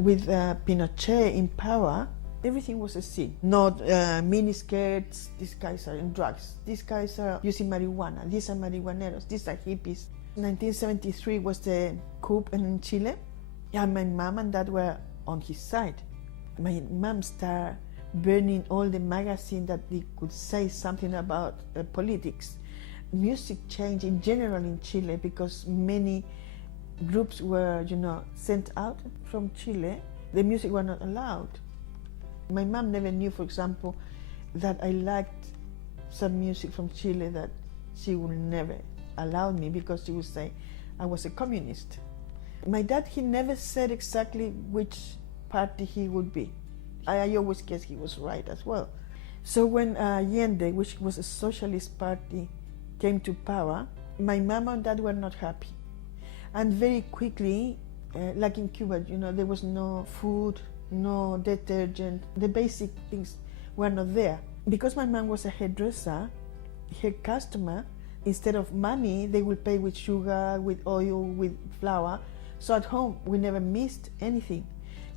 With Pinochet in power, everything was a sin. Not miniskirts, these guys are in drugs, these guys are using marijuana, these are marihuaneros, these are hippies. 1973 was the coup in Chile, and my mom and dad were on his side. My mom started burning all the magazines that they could say something about politics. Music changed in general in Chile because many groups were, sent out from Chile. The music were not allowed. My mom never knew, for example, that I liked some music from Chile that she would never allow me because she would say I was a communist. My dad, he never said exactly which party he would be. I always guess he was right as well. So when Allende, which was a socialist party, came to power, my mom and dad were not happy. And very quickly, like in Cuba, there was no food, no detergent. The basic things were not there. Because my mom was a hairdresser, her customer, instead of money, they would pay with sugar, with oil, with flour. So at home, we never missed anything.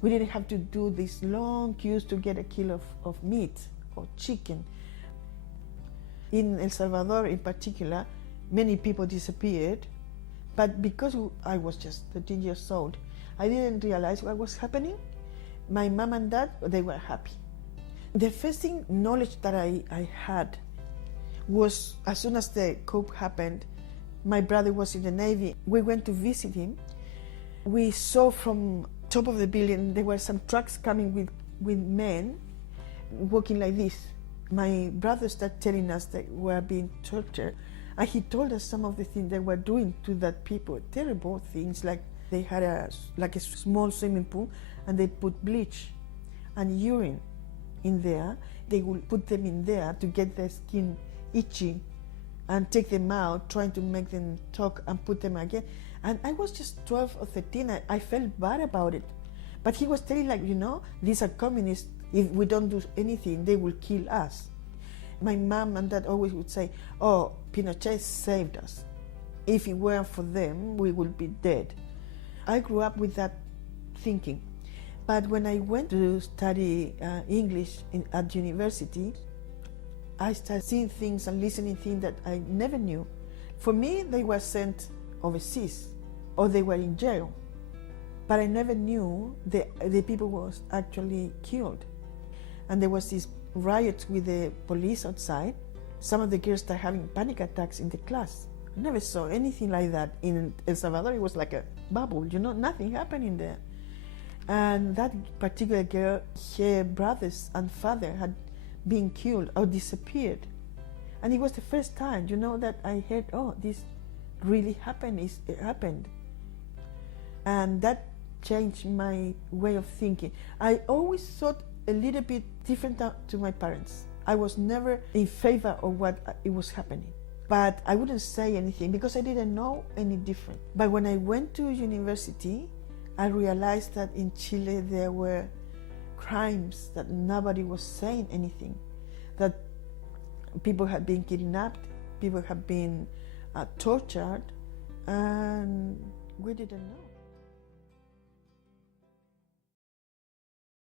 We didn't have to do these long queues to get a kilo of meat or chicken. In El Salvador in particular, many people disappeared, but because I was just 13 years old, I didn't realize what was happening. My mom and dad, they were happy. The first knowledge that I had was as soon as the coup happened, my brother was in the Navy. We went to visit him. We saw from top of the building, there were some trucks coming with men walking like this. My brother started telling us that we were being tortured, and he told us some of the things they were doing to that people, terrible things, like they had a small swimming pool and they put bleach and urine in there. They would put them in there to get their skin itchy and take them out, trying to make them talk and put them again. And I was just 12 or 13, I felt bad about it. But he was telling these are communists, if we don't do anything, they will kill us. My mom and dad always would say, oh, Pinochet saved us. If it weren't for them, we would be dead. I grew up with that thinking. But when I went to study English at university, I started seeing things and listening things that I never knew. For me, they were sent overseas or they were in jail. But I never knew the people was actually killed. And there was these riots with the police outside. Some of the girls started having panic attacks in the class. I never saw anything like that in El Salvador. It was like a bubble, nothing happening there. And that particular girl, her brothers and father had been killed or disappeared. And it was the first time, that I heard, oh, this really happened, it happened. And that changed my way of thinking. I always thought a little bit different to my parents. I was never in favor of what it was happening. But I wouldn't say anything because I didn't know any different. But when I went to university, I realized that in Chile there were crimes that nobody was saying anything. That people had been kidnapped, people had been tortured, and we didn't know.